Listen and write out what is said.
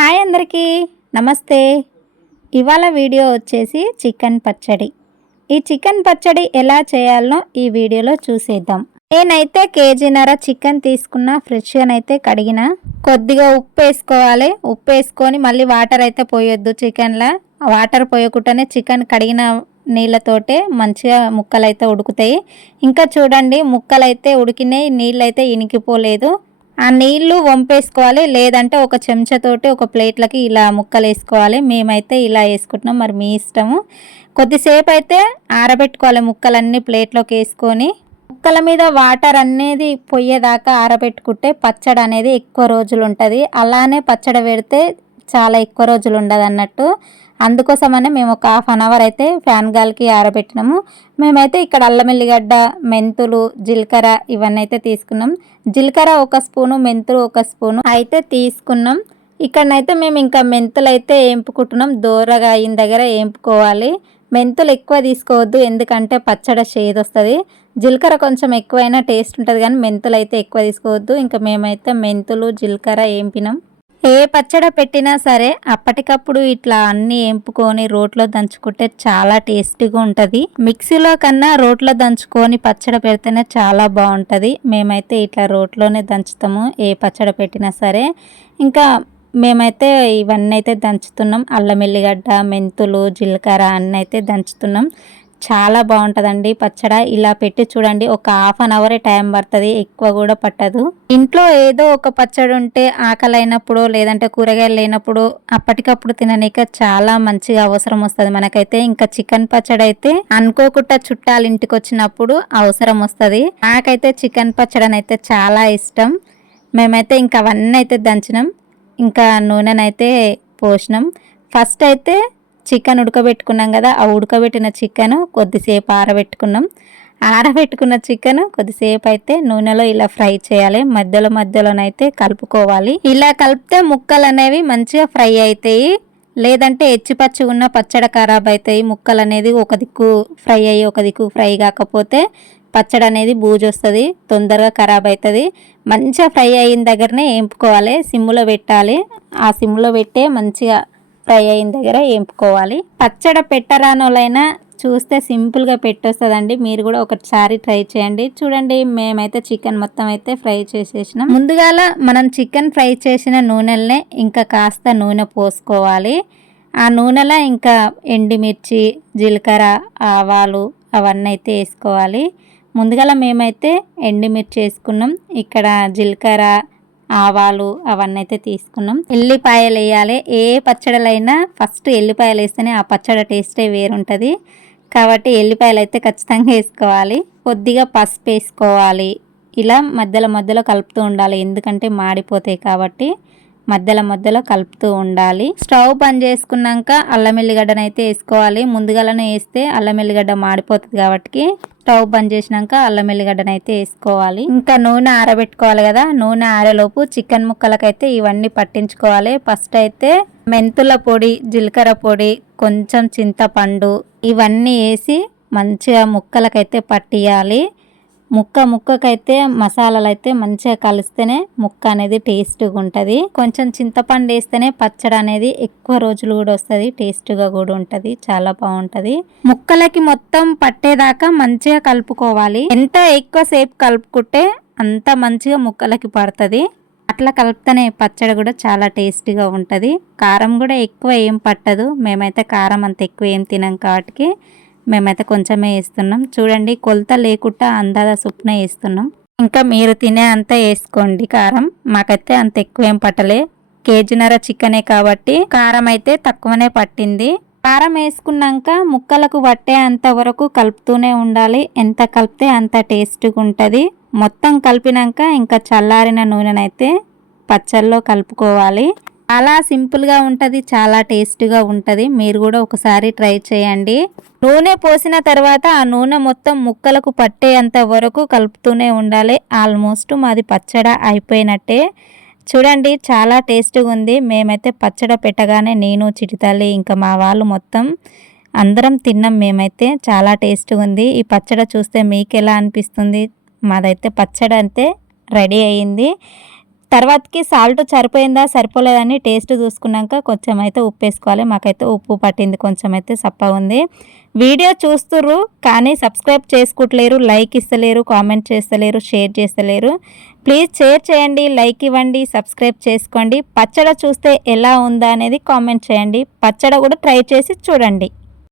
Hi అందరికీ నమస్తే. ఇవాళ వీడియో వచ్చేసి చికెన్ పచ్చడి. ఈ చికెన్ పచ్చడి ఎలా చేయాలో ఈ వీడియోలో చూసేద్దాం. నేనైతే కేజీన్నర చికెన్ తీసుకున్న, ఫ్రెష్గానైతే కడిగిన. కొద్దిగా ఉప్పు వేసుకోవాలి. ఉప్పు వేసుకొని మళ్ళీ వాటర్ అయితే పోయొద్దు. చికెన్లో వాటర్ పోయకుండానే చికెన్ కడిగిన నీళ్ళతోటే మంచిగా ముక్కలు అయితే ఉడుకుతాయి. ఇంకా చూడండి, ముక్కలు అయితే ఉడికినాయి, నీళ్ళు అయితే ఇనికిపోలేదు. ఆ నీళ్లు వంపేసుకోవాలి, లేదంటే ఒక చెంచాతోటి ఒక ప్లేట్లకి ఇలా ముక్కలు వేసుకోవాలి. మేమైతే ఇలా వేసుకుంటున్నాం, మరి మీ ఇష్టము. కొద్దిసేపు అయితే ఆరబెట్టుకోవాలి ముక్కలన్నీ ప్లేట్లోకి వేసుకొని. ముక్కల మీద వాటర్ అనేది పొయ్యేదాకా ఆరబెట్టుకుంటే పచ్చడి అనేది ఎక్కువ రోజులు ఉంటుంది. అలానే పచ్చడి పెడితే చాలా ఎక్కువ రోజులు ఉండదు అన్నట్టు. అందుకోసమనే మేము ఒక హాఫ్ అన్ అవర్ అయితే ఫ్యాన్ గాలికి ఆరబెట్టినాము. మేమైతే ఇక్కడ అల్లం ఎల్లిగడ్డ, మెంతులు, జీలకర్ర ఇవన్నీ అయితే తీసుకున్నాం. జీలకర్ర ఒక స్పూను, మెంతులు ఒక స్పూను అయితే తీసుకున్నాం. ఇక్కడనైతే మేము ఇంకా మెంతులు అయితే వేంపుకుంటున్నాం. దూరగా అయిన దగ్గర వేంపుకోవాలి. మెంతులు ఎక్కువ తీసుకోవద్దు, ఎందుకంటే పచ్చడి చేదు వస్తుంది. జీలకర్ర కొంచెం ఎక్కువైనా టేస్ట్ ఉంటుంది, కానీ మెంతులు అయితే ఎక్కువ తీసుకోవద్దు. ఇంకా మేమైతే మెంతులు, జీలకర్ర వేంపినాం. ఏ పచ్చడి పెట్టినా సరే అప్పటికప్పుడు ఇట్లా అన్నీ వేంపుకొని రోట్లో దంచుకుంటే చాలా టేస్టీగా ఉంటుంది. మిక్సీలో కన్నా రోట్లో దంచుకొని పచ్చడి పెడితేనే చాలా బాగుంటుంది. మేమైతే ఇట్లా రోట్లోనే దంచుతాము ఏ పచ్చడి పెట్టినా సరే. ఇంకా మేమైతే ఇవన్నీ అయితే దంచుతున్నాం. అల్లం ఎల్లిగడ్డ, మెంతులు, జీలకర్ర అన్నీ అయితే దంచుతున్నాం. చాలా బాగుంటుందండి పచ్చడి. ఇలా పెట్టి చూడండి, ఒక హాఫ్ అన్ అవరే టైం పడుతుంది, ఎక్కువ కూడా పట్టదు. ఇంట్లో ఏదో ఒక పచ్చడి ఉంటే ఆకలి అయినప్పుడు, లేదంటే కూరగాయలు లేనప్పుడు అప్పటికప్పుడు తిననీక చాలా మంచిగా అవసరం వస్తుంది మనకైతే. ఇంకా చికెన్ పచ్చడి అయితే అనుకోకుండా చుట్టాలు ఇంటికి వచ్చినప్పుడు అవసరం వస్తుంది. నాకైతే చికెన్ పచ్చడి అయితే చాలా ఇష్టం. మేమైతే ఇంకా అవన్నీ అయితే దంచినాం. ఇంకా నూనెనైతే పోసినాం. ఫస్ట్ అయితే చికెన్ ఉడకబెట్టుకున్నాం కదా, ఆ ఉడకబెట్టిన చికెన్ కొద్దిసేపు ఆరబెట్టుకున్నాం. ఆరబెట్టుకున్న చికెన్ కొద్దిసేపు అయితే నూనెలో ఇలా ఫ్రై చేయాలి. మధ్యలోనైతే కలుపుకోవాలి. ఇలా కలిపితే ముక్కలు అనేవి మంచిగా ఫ్రై అవుతాయి. లేదంటే ఎచ్చిపచ్చి ఉన్న పచ్చడి ఖరాబ్ అవుతాయి. ముక్కలు అనేది ఒక దిక్కు ఫ్రై అయ్యి ఒక దిక్కు ఫ్రై కాకపోతే పచ్చడి అనేది బూజు వస్తుంది, తొందరగా ఖరాబ్ అవుతుంది. మంచిగా ఫ్రై అయిన దగ్గరనే వేంపుకోవాలి. సిమ్లో పెట్టాలి. ఆ సిమ్లో పెట్టే మంచిగా ఫ్రై అయిన దగ్గర వేంపుకోవాలి. పచ్చడి పెట్టరానోళ్ళైనా చూస్తే సింపుల్గా పెట్టొస్తుందండి. మీరు కూడా ఒకసారి ట్రై చేయండి. చూడండి, మేమైతే చికెన్ మొత్తం అయితే ఫ్రై చేసేసినాం. ముందుగాల మనం చికెన్ ఫ్రై చేసిన నూనెలనే ఇంకా కాస్త నూనె పోసుకోవాలి. ఆ నూనెలో ఇంకా ఎండుమిర్చి, జీలకర్ర, ఆవాలు అవన్నీ అయితే వేసుకోవాలి. ముందుగాల మేమైతే ఎండుమిర్చి వేసుకున్నాం. ఇక్కడ జీలకర్ర, ఆవాలు అవన్నీ అయితే తీసుకున్నాం. ఎల్లిపాయలు వేయాలి. ఏ పచ్చడిలైనా ఫస్ట్ ఎల్లిపాయలు వేస్తేనే ఆ పచ్చడి టేస్టే వేరుంటుంది. కాబట్టి ఎల్లిపాయలు అయితే ఖచ్చితంగా వేసుకోవాలి. కొద్దిగా పసుపు వేసుకోవాలి. ఇలా మధ్యలో కలుపుతూ ఉండాలి, ఎందుకంటే మాడిపోతాయి కాబట్టి మధ్యలో కలుపుతూ ఉండాలి. స్టవ్ బంద్ చేసుకున్నాక అల్లం ఎల్లిగడ్డను అయితే వేసుకోవాలి. ముందుగానే వేస్తే అల్లం ఎల్లిగడ్డ మాడిపోతుంది కాబట్టి స్టవ్ బంద్ చేసినాక అల్లం ఎల్లిగడ్డను అయితే వేసుకోవాలి. ఇంకా నూనె ఆరబెట్టుకోవాలి కదా, నూనె ఆరేలోపు చికెన్ ముక్కలకైతే ఇవన్నీ పట్టించుకోవాలి. ఫస్ట్ అయితే మెంతుల పొడి, జీలకర్ర పొడి, కొంచెం చింతపండు ఇవన్నీ వేసి మంచిగా ముక్కలకైతే పట్టియాలి. ముక్కకైతే మసాలాలు అయితే మంచిగా కలిస్తేనే ముక్క అనేది టేస్ట్గా ఉంటుంది. కొంచెం చింతపండు వేస్తేనే పచ్చడి అనేది ఎక్కువ రోజులు కూడా వస్తుంది, టేస్ట్గా కూడా ఉంటుంది, చాలా బాగుంటుంది. ముక్కలకి మొత్తం పట్టేదాకా మంచిగా కలుపుకోవాలి. ఎంత ఎక్కువసేపు కలుపుకుంటే అంత మంచిగా ముక్కలకి పడుతుంది. అట్లా కలుపుతేనే పచ్చడి కూడా చాలా టేస్టీగా ఉంటుంది. కారం కూడా ఎక్కువ ఏం పట్టదు. మేమైతే కారం అంత ఎక్కువ ఏం తినాం కాబట్టి మేమైతే కొంచెమే వేస్తున్నాం. చూడండి, కొలత లేకుండా అందాజ చొప్పున వేస్తున్నాం. ఇంకా మీరు తినే అంత వేసుకోండి కారం. మాకైతే అంత ఎక్కువ ఏం పట్టలే, కేజీన్నర చికెనే కాబట్టి కారం అయితే తక్కువనే పట్టింది. కారం వేసుకున్నాక ముక్కలకు పట్టే అంత వరకు కలుపుతూనే ఉండాలి. ఎంత కలిపితే అంత టేస్ట్గా ఉంటుంది. మొత్తం కలిపినాక ఇంకా చల్లారిన నూనెనైతే పచ్చళ్ళలో కలుపుకోవాలి. చాలా సింపుల్గా ఉంటుంది, చాలా టేస్టీగా ఉంటుంది. మీరు కూడా ఒకసారి ట్రై చేయండి. నూనె పోసిన తర్వాత ఆ నూనె మొత్తం ముక్కలకు పట్టేంత వరకు కలుపుతూనే ఉండాలి. ఆల్మోస్ట్ మాది పచ్చడి అయిపోయినట్టే. చూడండి, చాలా టేస్టీగా ఉంది. మేమైతే పచ్చడి పెట్టగానే నేను, చిటితల్లి ఇంకా మా వాళ్ళు మొత్తం అందరం తిన్నాం. మేమైతే చాలా టేస్టీగా ఉంది. ఈ పచ్చడి చూస్తే మీకు ఎలా అనిపిస్తుంది? మాదైతే పచ్చడి అంతే రెడీ అయ్యింది. తర్వాతకి సాల్ట్ సరిపోయిందా సరిపోలేదని టేస్ట్ చూసుకున్నాక కొంచెం అయితే ఉప్పు వేసుకోవాలి. మాకైతే ఉప్పు పట్టింది, కొంచెం అయితే సప్పగా ఉంది. వీడియో చూస్తుర్రు కానీ సబ్స్క్రైబ్ చేసుకుంటలేరు, లైక్ ఇస్తలేరు, కామెంట్ చేస్తలేరు, షేర్ చేస్తలేరు. ప్లీజ్ షేర్ చేయండి, లైక్ ఇవ్వండి, సబ్స్క్రైబ్ చేసుకోండి. పచ్చడి చూస్తే ఎలా ఉందా అనేది కామెంట్ చేయండి. పచ్చడి కూడా ట్రై చేసి చూడండి.